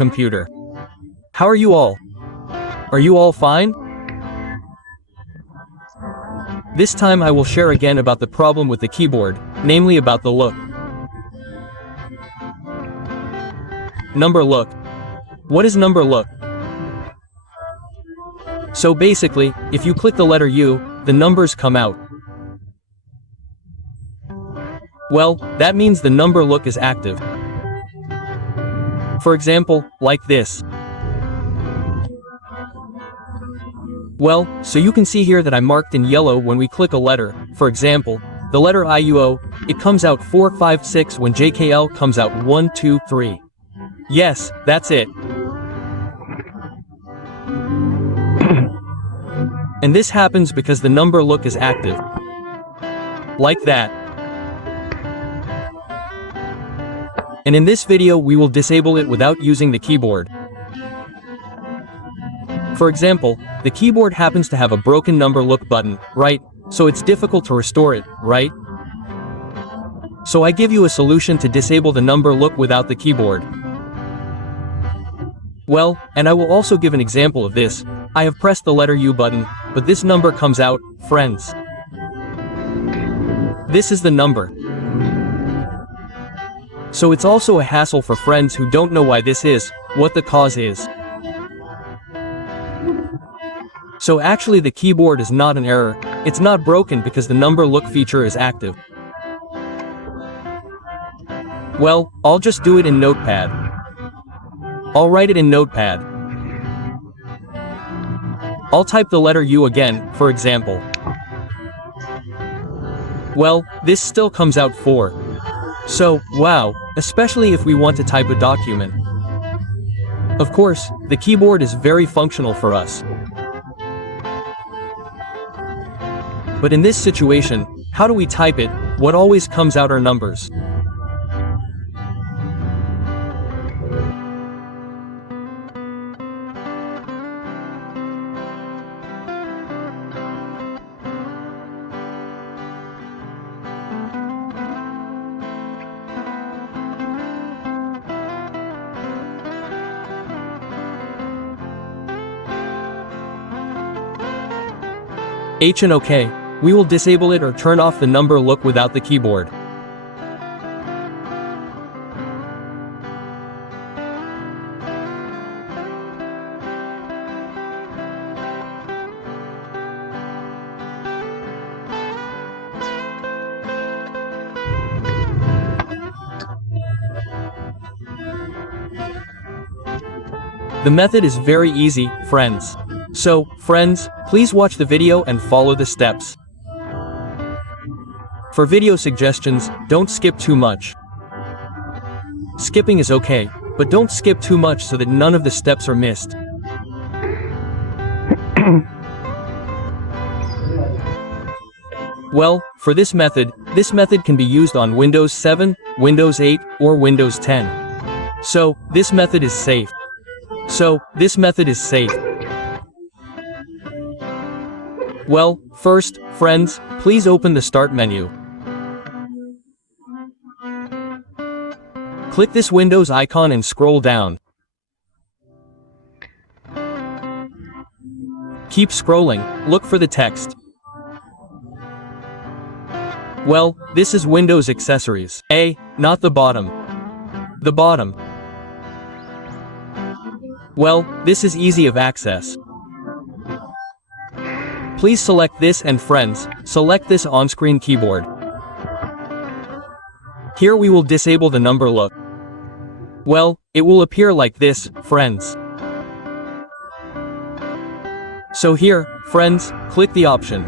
computer. How are you all? Are you all fine? This time I will share again about the problem with the keyboard, namely about the look. Number look. What is number look? So basically, if you click the letter U, the numbers come out. Well, that means the number look is active. For example, like this. Well, so you can see here that I marked in yellow when we click a letter. For example, the letter IUO, it comes out 4, 5, 6 when JKL comes out 1, 2, 3. Yes, that's it. And this happens because the number look is active. Like that. And in this video we will disable it without using the keyboard. For example, the keyboard happens to have a broken number look button, right? So it's difficult to restore it, right? So I give you a solution to disable the number look without the keyboard. Well, and I will also give an example of this. I have pressed the letter U button, but this number comes out, friends. This is the number. So it's also a hassle for friends who don't know why this is, what the cause is. So actually the keyboard is not an error, it's not broken because the number look feature is active. Well, I'll just do it in Notepad. I'll write it in Notepad. I'll type the letter U again, for example. Well, this still comes out 4. So, wow, especially if we want to type a document. Of course, the keyboard is very functional for us. But in this situation, how do we type it? What always comes out are numbers. H and OK. We will disable it or turn off the number look without the keyboard. The method is very easy, friends. So, friends, please watch the video and follow the steps. For video suggestions, don't skip too much. Skipping is okay, but don't skip too much so that none of the steps are missed. Well, for this method can be used on Windows 7, Windows 8, or Windows 10. So, this method is safe. Well, first, friends, please open the Start menu. Click this Windows icon and scroll down. Keep scrolling, look for the text. Well, this is Windows Accessories. Not the bottom. The bottom. Well, this is easy of access. Please select this and friends, select this on-screen keyboard. Here we will disable the number look. Well, it will appear like this, friends. So here, friends, click the option.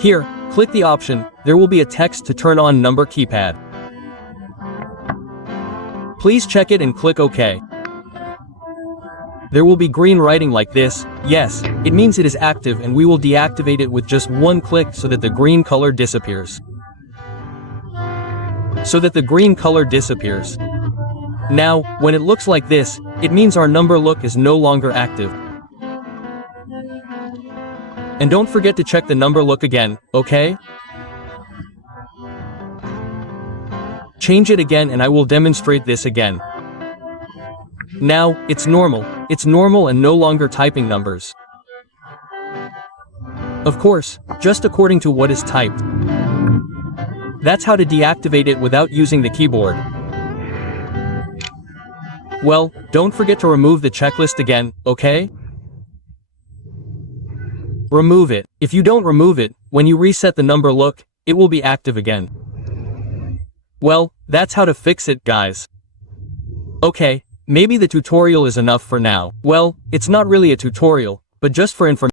Here, click the option, there will be a text to turn on number keypad. Please check it and click OK. There will be green writing like this. Yes, it means it is active and we will deactivate it with just one click so that the green color disappears. Now, when it looks like this, it means our number look is no longer active. And don't forget to check the number look again, okay? Change it again and I will demonstrate this again. Now, it's normal. It's normal and no longer typing numbers. Of course, just according to what is typed. That's how to deactivate it without using the keyboard. Well, don't forget to remove the checklist again, okay? Remove it. If you don't remove it, when you reset the number look, it will be active again. Well, that's how to fix it, guys. Okay, maybe the tutorial is enough for now. Well, it's not really a tutorial, but just for information.